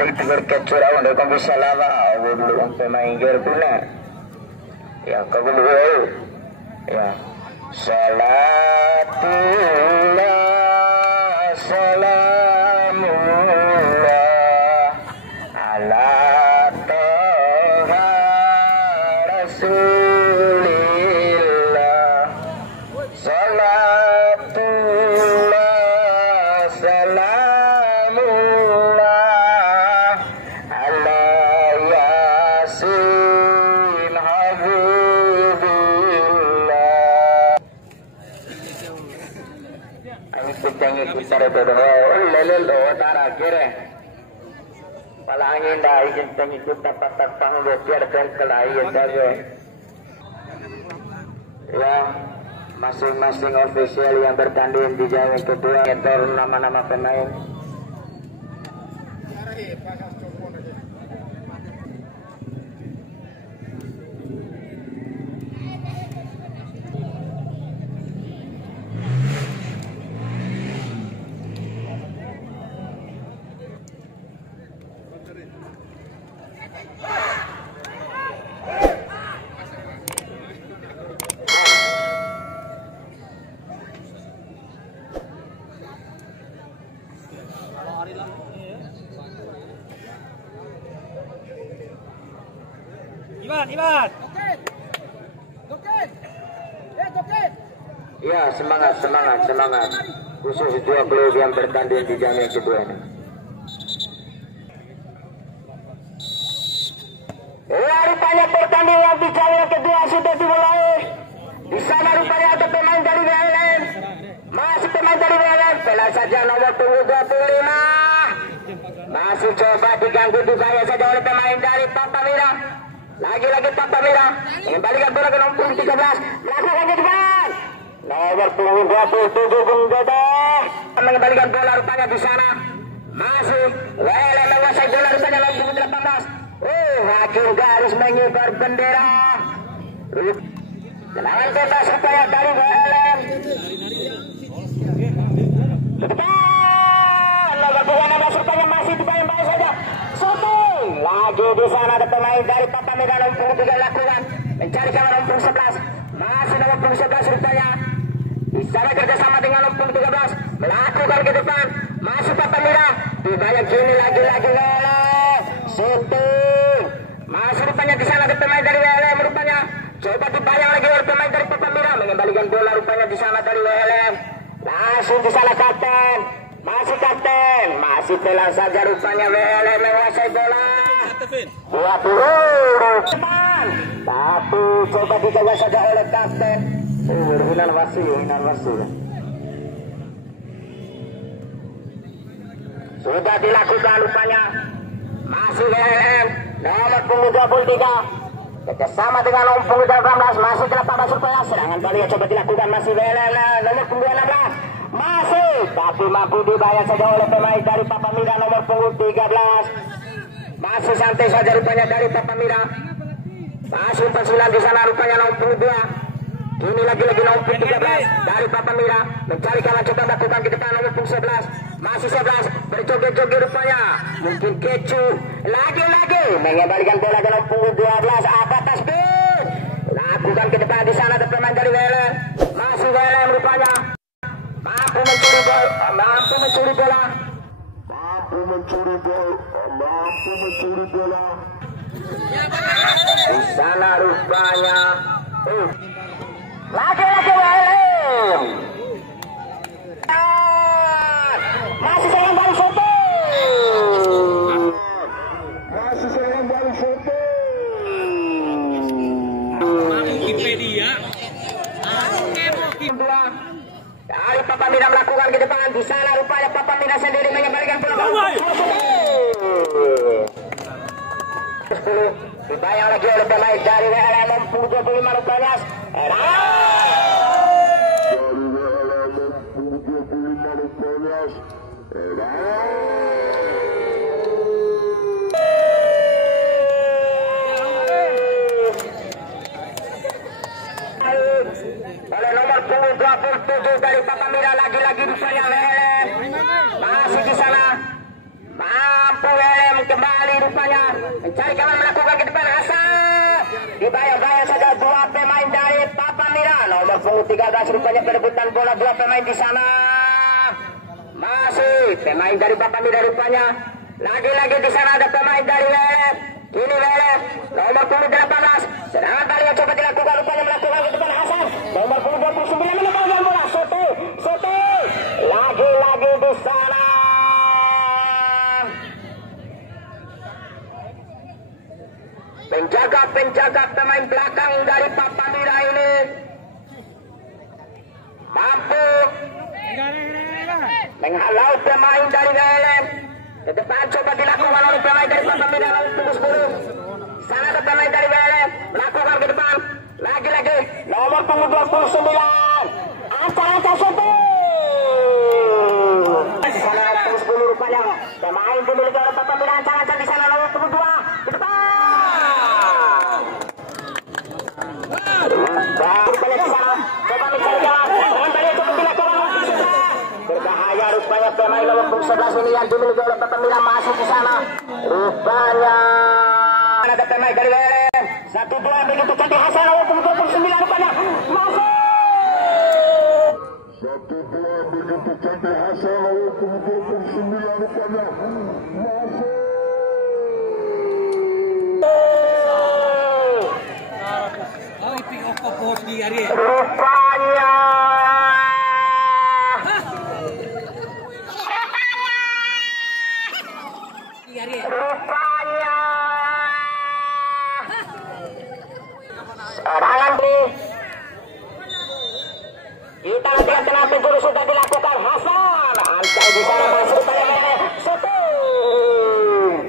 tegur kecurang untuk kamu salama belum pemain gerbuna ya kamu ya salatullah salamullah ala toha rasulillah salatullah salamullah ala yasin habibillah ay kucangnya kita redo lelelo tara kere palangin dah izin pengikut dapat tahun biar kelai saja ya masing-masing official yang bertanding di jam kedua nyetor nama-nama pemain. Iwan. Ya, semangat. Khusus dua klub yang bertanding di jam yang kedua ini. Rupanya pertandingan di jam yang kedua sudah dimulai. Di sana rupanya ada pemain dari WLM. Masih pemain dari WLM. Pelan saja nomor punggung 25. Masih coba diganggu dibaya saja oleh pemain dari Papa Mira. Lagi-lagi Papa Mira mengembalikan bola ke nomor punggung 13. Melakukan ke depan. Nomor punggung 27 Bung Dede mengembalikan bola rupanya di sana. Masih WLM menguasai bola rupanya nomor punggung 18. Hakim garis mengibar bendera. Tendangan bebas rupanya dari WLM. Nomor punggung 16 rupanya masih dibayang-bayang saja. Lagi di sana ada pemain dari Papa Mega nomor punggung 3 lakukan mencari kawan nomor punggung 11. Masih nomor punggung 11 rupanya di sana kerjasama dengan nomor punggung 13 melakukan ke depan. Masih Papa Mega dibayang kini lagi-lagi WLM shooting. Masih rupanya di sana ada pemain dari WLM rupanya coba dibayang lagi oleh pemain dari Papa Mega mengembalikan bola rupanya di sana dari WLM. Langsung di sana kapten. Masih pelan saja rupanya WLM menguasai bola. Buat turun teman. Tapi coba dijaga saja oleh kapten. Hinan wasi. Sudah dilakukan rupanya. Masih WLM nomor punggung 23. Kerjasama dengan nomor punggung 18 masih 18 rupanya. Serangan balik coba dilakukan masih WLM nomor punggung 16. Masih, tapi mampu dibayar saja oleh pemain dari Papa Mira nomor punggung 13. Masih santai saja rupanya dari Papa Mira. Masih 49 di sana rupanya nomor punggung 2. Ini lagi-lagi nomor punggung 13 dari Papa Mira mencari kawan coba melakukan ke depan nomor punggung 11. Masih 11 berjoget-joget rupanya. Mungkin Kecu lagi-lagi mengembalikan bola ke nomor punggung 12 atas speed. Lakukan ke depan di sana ada pemain dari WLM. Masih WLM rupanya. Mampu mencuri bola. Di sana rupanya. Lagi-lagi WLM. Masih sayang balik foto. Wikipedia. Dari Papa Mira melakukan ke depan di sana rupanya Papa Mira sendiri mengembalikan bola. 10 dibayang lagi oleh pemain dari WLM nomor 25 rupanya. Oleh nomor punggung 27 dari Papa Mira lagi-lagi rupanya WLM masih di sana. Mampu WLM rupanya mencari kawan melakukan ke depan Hasan. Dibayang-bayang saja dua pemain dari Papamira. Nomor punggung 13 rupanya perebutan bola dua pemain di sana. Masih pemain dari Papamira rupanya. Lagi-lagi di sana ada pemain dari Welep. Ini Welep. Nomor punggung 18. Serangan balik yang coba dilakukan rupanya melakukan ke depan Hasan. Nomor punggung 29 melepaskan bola. Soto. Lagi-lagi di sana. Penjaga pemain belakang dari Papamira ini mampu menghalau pemain dari Welep. Ke depan coba dilakukan oleh pemain dari Papamira lalu tunggu 10. Sana ada pemain dari Welep melakukan ke depan. Lagi-lagi nomor punggung 29. Antar Soto. Di sana tunggu 10 rupanya. Pemain dimiliki oleh Papamira ancar di sana lalu tunggu 2 ke depan. Berbahaya rupanya pemain nomor 11 ini yang dimiliki oleh Papamira masuk di sana. Rupanya ada pemain dari Welep. 1-2 begitu cantik Hasan nomor 29 rupanya masuk. 1-2 begitu cantik Hasan nomor 29 rupanya masuk. Rupanya serangan di kita nantikan tenang penjuru sudah dilakukan Hasan antar di sana masuk pada Soto.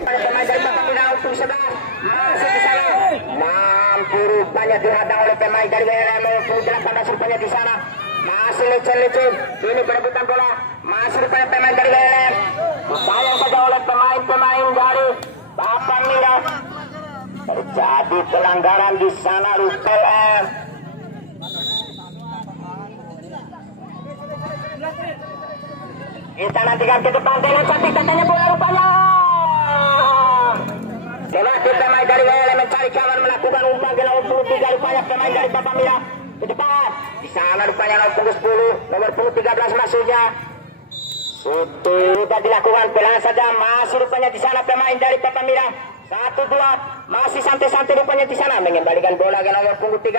Pemain dari Papamira untuk sebelah masuk di sana mampu rupanya dihadang oleh pemain dari Welep maupun 18 rupanya di sana masih licin ini perebutan bola masih rupanya pemain dari Welep disayang saja oleh pemain dari Papamira. Terjadi pelanggaran di sana rupanya. Kita nantikan ke depan dengan cantik katanya bola rupanya. Lewati pemain dari Welep mencari kawan melakukan umpan ke nomor 23 rupanya pemain dari Papamira ke depan. Di sana rupanya nomor punggung 10 nomor punggung 13 masuknya. Sudah dilakukan pelan saja masih rupanya di sana pemain dari Papamira. 1-2 masih santai-santai rupanya di sana mengembalikan bola ke nomor punggung 13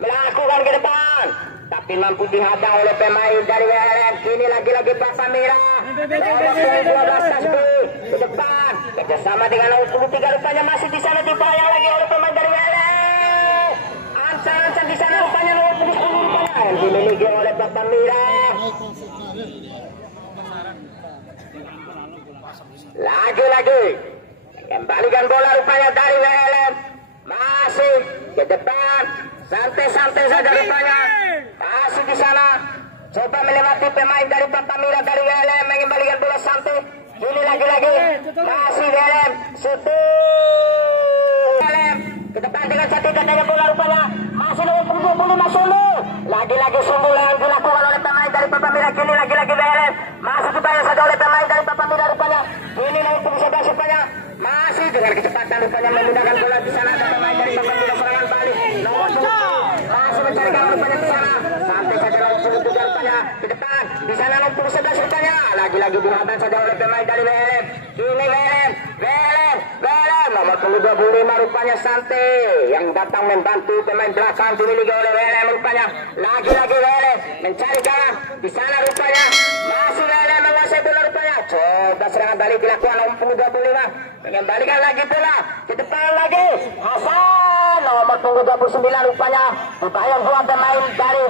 melakukan ke depan tapi mampu dihadang oleh pemain dari Welep. Kini lagi-lagi Papamira nomor punggung 12 Tasbi ke depan kerjasama dengan nomor punggung 3 rupanya masih di sana dibayang lagi oleh pemain dari Welep. Ancar di sana rupanya nomor punggung 10 rupanya yang dimiliki oleh Papamira. Lagi-lagi kembalikan bola rupanya dari Welep masih ke depan santai-santai saja rupanya masih di sana coba melewati pemain dari Papamira dari Welep mengembalikan bola santai ini lagi-lagi masih Welep Welep ke depan dengan cantik katanya bola rupanya masih nomor punggung 25 Sumbu lagi-lagi Sumbu yang dilakukan oleh pemain dari Papamira. Kini lagi-lagi Welep masih dibayang saja oleh pemain dari Papamira rupanya ini nomor punggung 11 rupanya masih dengan kecepatan rupanya menggunakan bola di sana ada pemain dari Papamira serangan balik nomor 10 masih mencari kawan rupanya di sana sampai saja nomor 23 rupanya ke depan di sana nomor 11 rupanya lagi-lagi dihadang saja oleh pemain dari Welep. Ini Welep nomor 25 rupanya Santai yang datang membantu pemain belakang dimiliki oleh Welep rupanya lagi-lagi Welep mencari kawan di sana rupanya masih Welep menguasai bola rupanya coba serangan balik dilakukan nomor 25 mengembalikan lagi bola ke depan lagi Hasan nomor punggung 29 rupanya dibayang dua pemain dari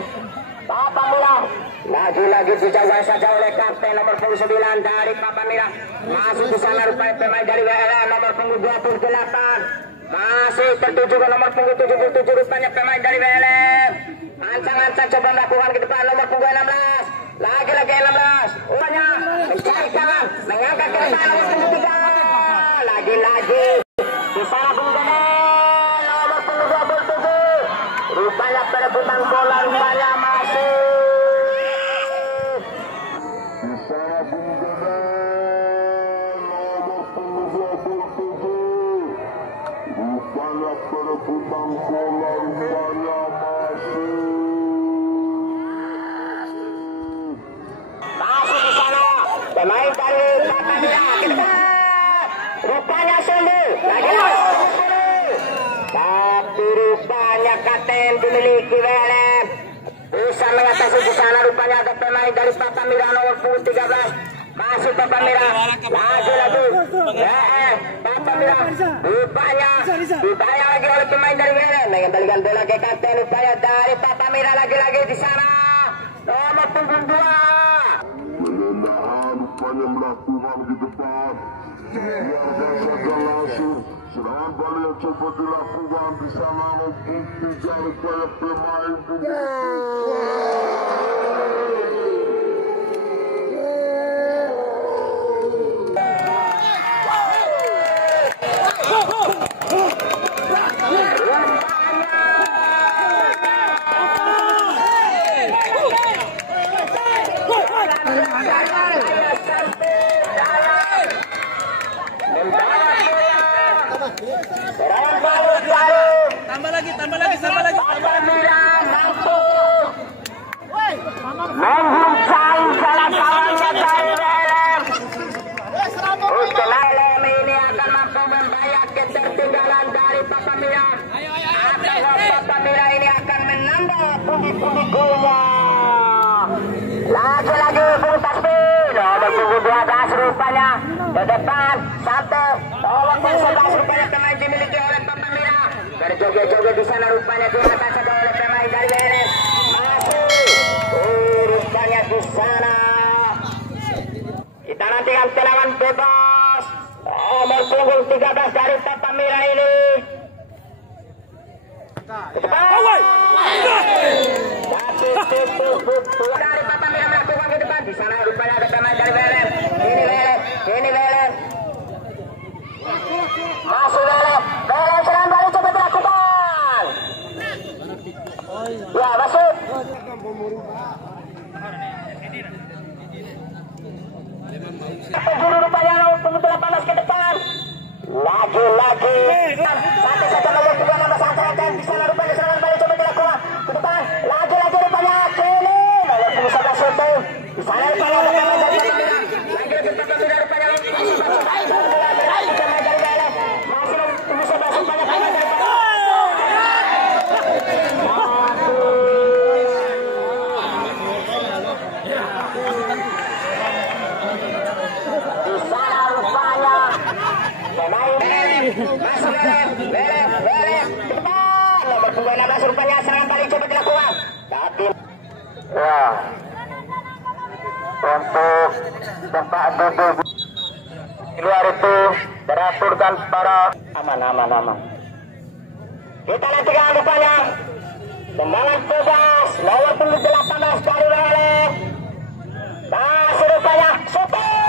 Papamira lagi-lagi dijauhkan saja oleh kapten nomor punggung 9 dari Papamira masih di sana rupanya pemain dari WLM nomor punggung 28 masih tertuju ke nomor punggung 77 rupanya pemain dari WLM ancang-ancang coba melakukan ke depan nomor punggung 16 lagi-lagi 16 rupanya mencari kawan mengangkat ke depan nomor punggung 3 lagi-lagi di sana punggung nomor punggung 27 rupanya perebutan bola rupanya masih di sana punggung nomor punggung 27 upaya kapten dimiliki WLM. Bisa mengatasi di sana rupanya ada pemain dari Papamira nomor 13. Masuk Papamira. Lagi. Papamira. Upaya lagi oleh pemain dari WLM. Mengembalikan bola ke kapten upaya dari Papamira lagi di sana. Nomor punggung 2. Kelelahan upaya melakukan di depan. Biarkan saja langsung. Serangan balik yang coba dilakukan di sana maupun 3 upaya pemain Tambah lagi. Papamira mampu mengguncang salah kawannya dari WLM. WLM ini akan mampu membayar ketertinggalan dari Papamira. Atau Papamira ini akan menambah pundi-pundi golnya. Lagi Bung Tasbih. Nomor punggung 12 rupanya ke depan. 1 nomor punggung 11 rupanya pemain dimiliki oleh Papamira. Berjoget-joget di sana rupanya diatas oleh pemain dari WLM. Masih rupanya di sana. Kita nantikan tendangan bebas nomor punggung 13 dari Papamira ini. Dari Papamira melakukan ke depan. Di sana rupanya ada pemain dari WLM. Ini WLM. Masuk WLM serangan balik coba dilakukan. Ya masuk. Penjuru rupanya untuk 18 ke depan. Lagi. Satu saja nomor 2 angkat di sana rupanya serangan balik coba dilakukan ke depan. Lagi rupanya kini nomor 11 shooting. Di sana rupanya ada pemain dari Papamira. Lagi Papamira rupanya rupanya serangan balik coba dilakukan. Tapi ya untuk tempat duduk di luar itu teraturkan para aman. Kita nantikan rupanya tendangan bebas nomor 18 dari WLM. Masih rupanya shooting.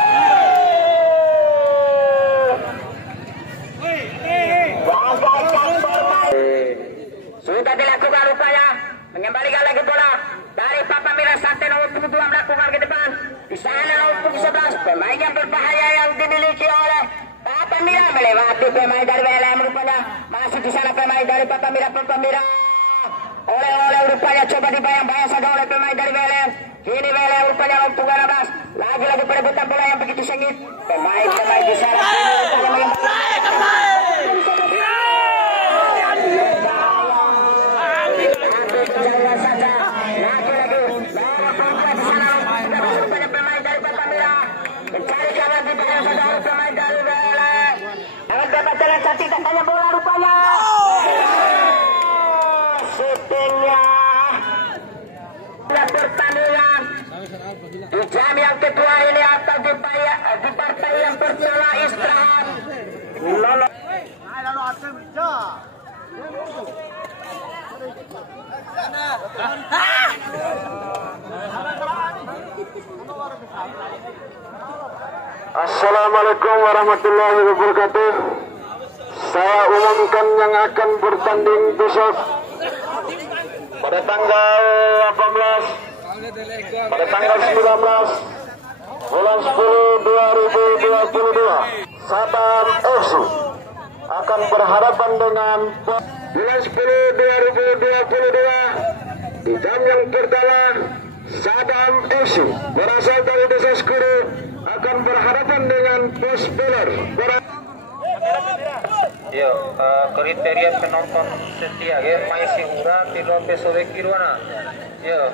Sudah dilakukan rupanya mengembalikan lagi bola dari Papamira. Santai nomor 2 melakukan ke depan. Di sana nomor 11 pemain yang berbahaya yang dimiliki oleh Papamira melewati pemain dari WLM rupanya. Masih di sana pemain dari Papamira. Oleh rupanya coba dibayang-bayang saja oleh pemain dari WLM. Ini WLM rupanya nomor 12. Lagi perebutan bola yang begitu sengit. Pemain di sana rupanya mengembalikan. Tidak tanya bola rupanya. Shootingnya. Pertandingan di jam yang kedua ini atau di partai yang pertama istirahat. Assalamualaikum warahmatullahi wabarakatuh. Saya umumkan yang akan bertanding besok pada tanggal 18, pada tanggal 19 bulan 10 2022. Sadam FC akan berhadapan dengan bulan 10 2022 di jam yang pertama. Sadam FC berasal dari Desa Skuru akan berhadapan dengan Bos Beler. Yo, kriteria penonton setia ya masih urang di Rote Sobe Kirwana. Yo,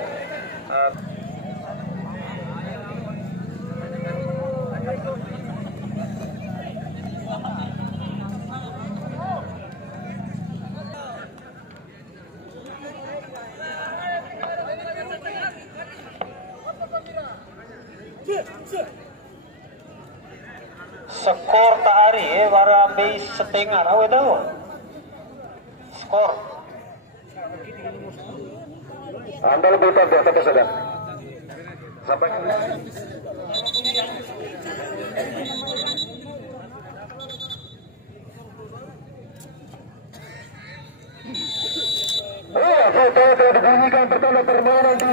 skor tak hari baru ambil setengah rawe dah. Skor. Anda lebih tahu dia tapi sedang. Sampai. Kita telah dibunyikan pertanda permainan di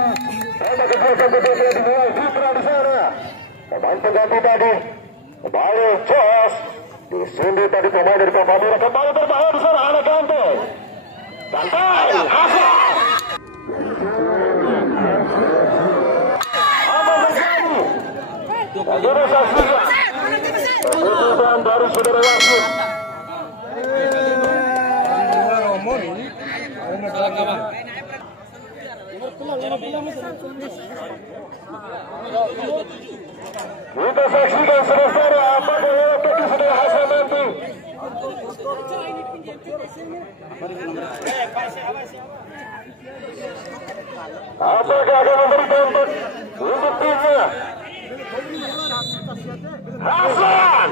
ada kebiasaan berbeda dimulai Fitra di sana. Pemain pengganti tadi kembali Jos disundul tadi pemain dari Pampamura kembali berbahaya di sana anak ganteng. Santai, Hasan. Apa terjadi? Saudara saksikan keputusan dari saudara wasit. Kita saksikan saudara apa yang tadi sudah Hasan nanti. Apakah akan memberikan untuk timnya? Hasan.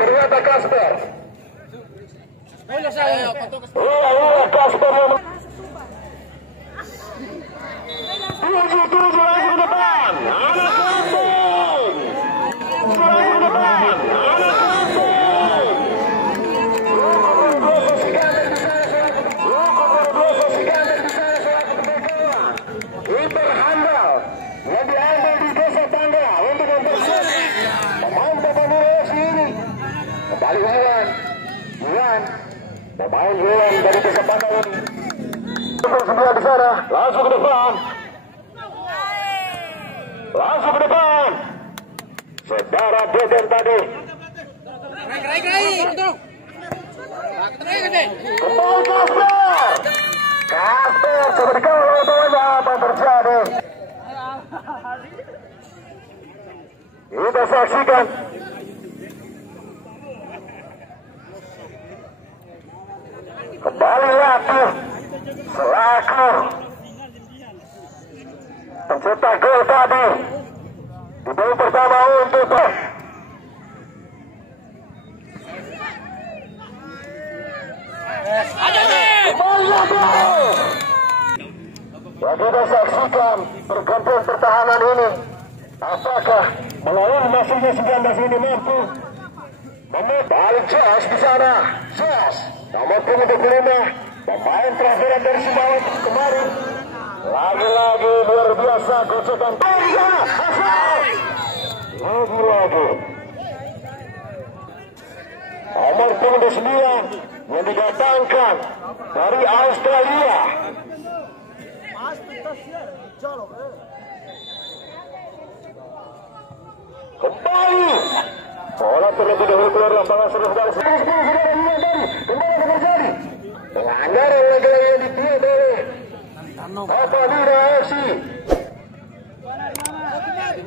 Ternyata Kasper. Iya Kasper yang tujuh lagi ke depan. Anak kambing. Lagi ke depan. Anak kambing. Inter handal yang diambil di desa tangga untuk mempersiapkan pemain Pampamura FC ini. Kembali Iwan pemain Iwan dari desa tangga ini. Sembilan di sana, langsung ke depan. Langsung ke depan. Saudara Deden tadi. Kembali Kasper. Kasper coba dikawal bawahnya apa yang terjadi. Kita saksikan. Kembali Latif selaku pencetak gol tadi di babak pertama untuk yang kita saksikan pergantian pertahanan ini. Apakah melawan masuknya 19 ini mampu balik Jos di sana. Jos nomor punggung 25 pemain transferan dari Sumbawa kemarin. Lagi-lagi luar biasa gocekan tiga Hasan. Lagi-lagi nomor punggung 29 yang didatangkan dari Australia. Kembali bola terlebih dahulu keluar lapangan saudara-saudara. Kembali terjadi pelanggaran lagi-lagi yang dibuat oleh Pampamura FC.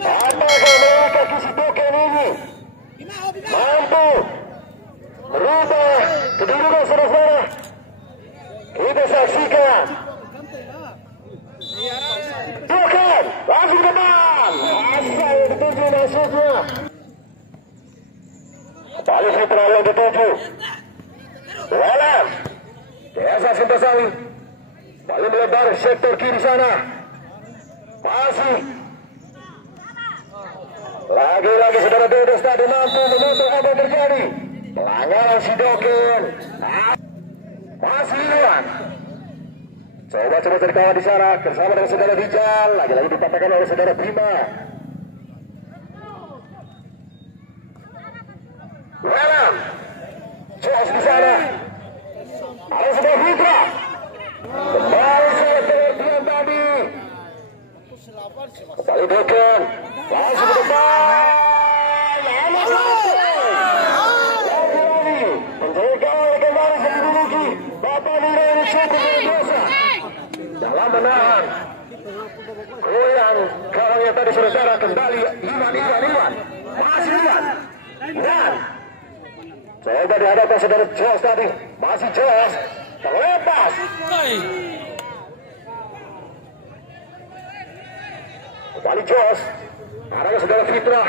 Apakah mereka kisi token ini mampu merubah kedudukan saudara-saudara? Kita saksikan. Token langsung ke depan. Asal yang dituju maksudnya. Kembali Fitra yang dituju. Walam Desa Sintasari kembali melebar sektor kiri sana. Masih lagi-lagi saudara Dedes tadi mampu memotong apa yang terjadi. Pelanggaran Sidokin. Masih Iwan. Coba cari kawan di sana bersama dengan saudara Rijal. Lagi-lagi dipatahkan oleh saudara Bima. Walam Jos di sana. Ada saudara Fitra. Kembali saudara tadi Dan coba dihadapkan saudara Jos tadi. Masih Jos. Terlepas. Kembali Jos. Arahnya saudara Fitra.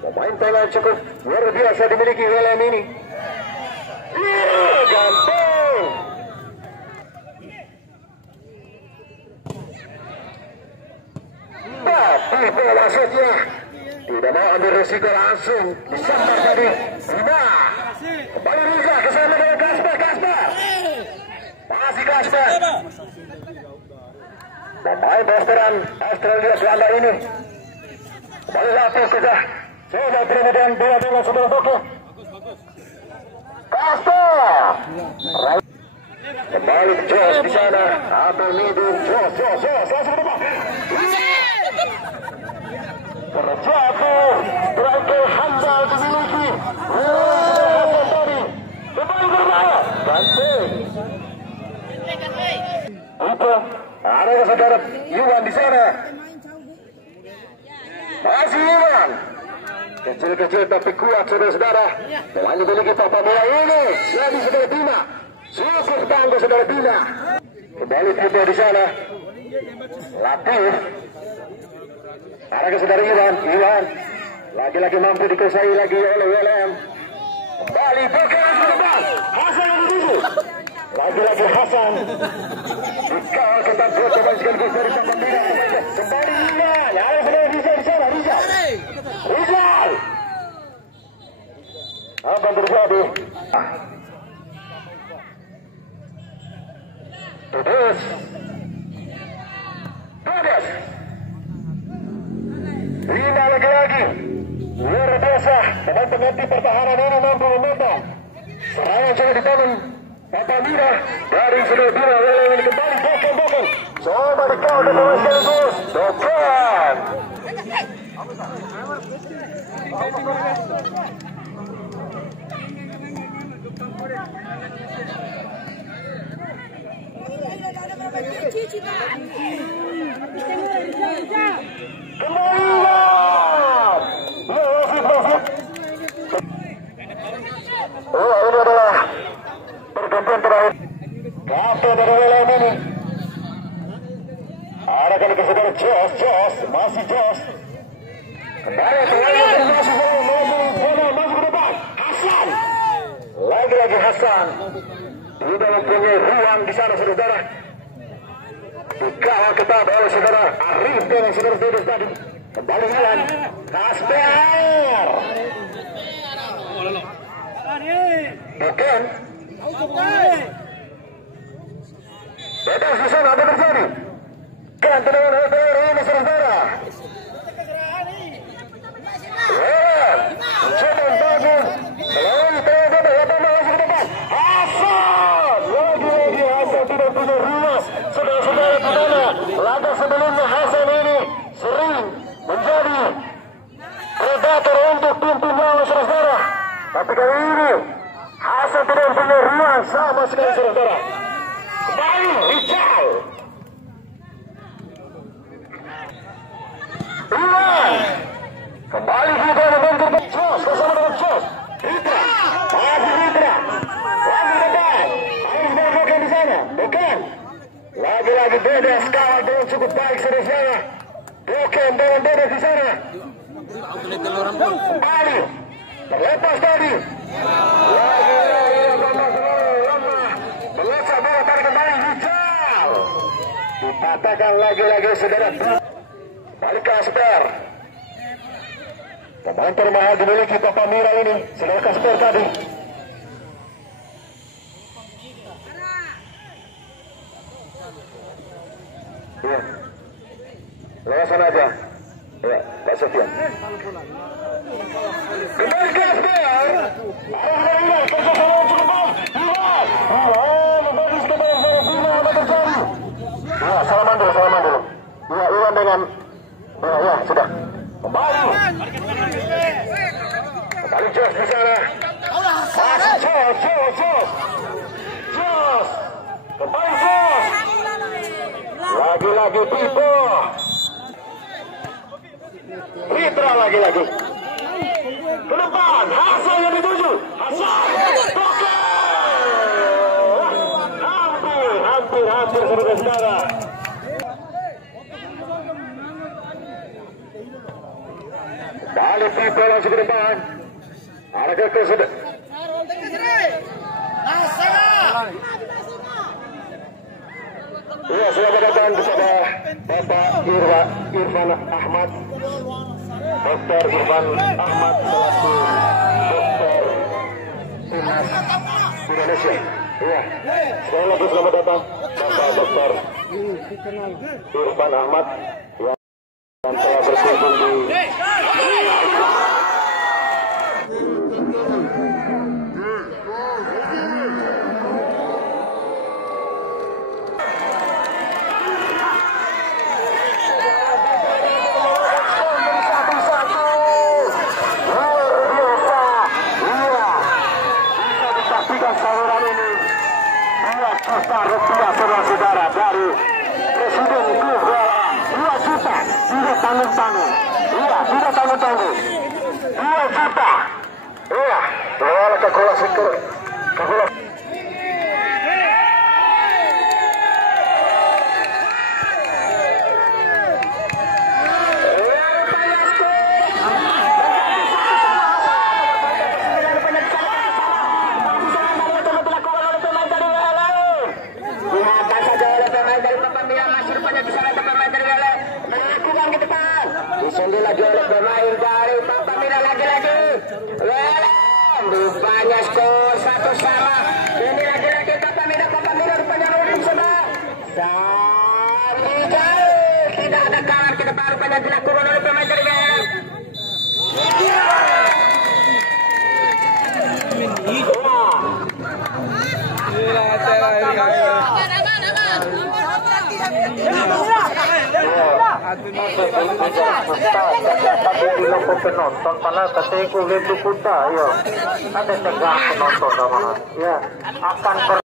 Pemain tengah cukup luar biasa dimiliki WLM ini. Gantung. Tapi bola shotnya tidak mau ambil resiko, langsung disambar tadi. Rima. Kembali Riza ke sana dengan Kasper. Masih Kasper. Pemain veteran Australia Belanda ini kembali latih sudah. Sudah kemudian dua sudah bokeh. Kasper. Kembali Jos di sana. Atau Midun Jos langsung ke depan. Terjatuh. Striker Hamzah dimiliki. Kembali berbahaya. Gantung. Itu ada saudara Iwan di sana. Masih Iwan. Kecil-kecil tapi kuat saudara-saudara. Pemain dimiliki Papa Bola ini. Jadi saudara Bima. Cukup tangguh saudara Bima. Kembali Putra di sana. Latif. Arah ke saudara Iwan. Lagi-lagi mampu dikuasai lagi oleh WLM. Kembali bukan terbang. Hasan yang dituju. Lagi-lagi Hasan. Dikawal ketat dua coba sekaligus dari Papa Mira. Kembali Iwan. Ada saudara Rizal di sana. Rizal. Apa yang terjadi? Tudus. Lima lagi. Luar biasa. Pemain pengganti pertahanan ini mampu memotong serangan coba dibangun Papa Mira dari saudara Bima. Ini kembali bokong. Coba dikawal ke bawah sekaligus. Dokan. Ini adalah pergantian terakhir. Kapten dari WLM ini. Arahkan ke saudara Jos. Masih Jos. Kembali masuk ke depan. Hasan. Lagi-lagi Hasan. Tidak mempunyai ruang di sana saudara. Dikawal ketat oleh saudara Arif dengan saudara Dedus tadi. Kembali jalan. Kasper. Bukan. Dedus di sana ada terjadi. Kan tendangan OTR ini saudara. Mencoba bagus. Selain terjadi apa masuk ke depan. Hasan. Lagi-lagi Hasan tidak punya ruas. Saudara-saudara di sana. Laga sebelumnya Hasan ini sering menjadi predator untuk tim-tim lawan saudara. Tapi kali ini Hasan tidak punya ruang sama sekali saudara. Kembali Rizal. Kembali kita membentuk Jos bersama dengan Jos. Fitra. Lagi depan. Harus berfokus di sana. Bukan. Lagi-lagi Dedes kawal dengan cukup baik saudara. Bukan dengan Dedes di sana. Kembali. Terlepas tadi. Lagi-lagi lemah. Melocak bola tarik kembali Rizal. Dipatahkan lagi-lagi saudara. Balik Kasper. Pemain termahal dimiliki Papa Mira ini. Saudara Kasper tadi. Ya. Lewat sana aja. Ya, Pak Sofian. Kembali Kasper. Membagus kembali saya Bima apa terjadi? Ya, salaman dulu. Ya, Iwan dengan ya, sudah. Kembali Jos di sana. Jos. Kembali Jos. Lagi-lagi Pipo. Fitra lagi. Ke depan. Hasan yang dituju. Hasan. Hampir saudara-saudara. Balik Pipo langsung ke depan. Ada ke sudah. Ya, selamat datang kepada Bapak Irfan Ahmad, Dr. Irfan Ahmad selaku Dokter Timnas Indonesia. Ya, sekali lagi selamat datang Bapak Dr. Irfan Ahmad yang telah berkunjung di saluran ini Rp2 saudara-saudara dari Presiden Klub 2 juta sudah tanggung-tanggung. Iya, sudah tanggung-tanggung 2 juta. Iya, awal kalkulasi disundul lagi oleh pemain dari Papa Mira lagi-lagi. Rupanya skor 1-1. Ini lagi-lagi Papa Mira rupanya menang sudah. Sampai jauh tidak ada kawan ke depan rupanya dilakukan oleh pemain dari GLM. Tapi bilang ke penonton karena katanya kulit itu kuda, ya ada tegak penonton sama ya akan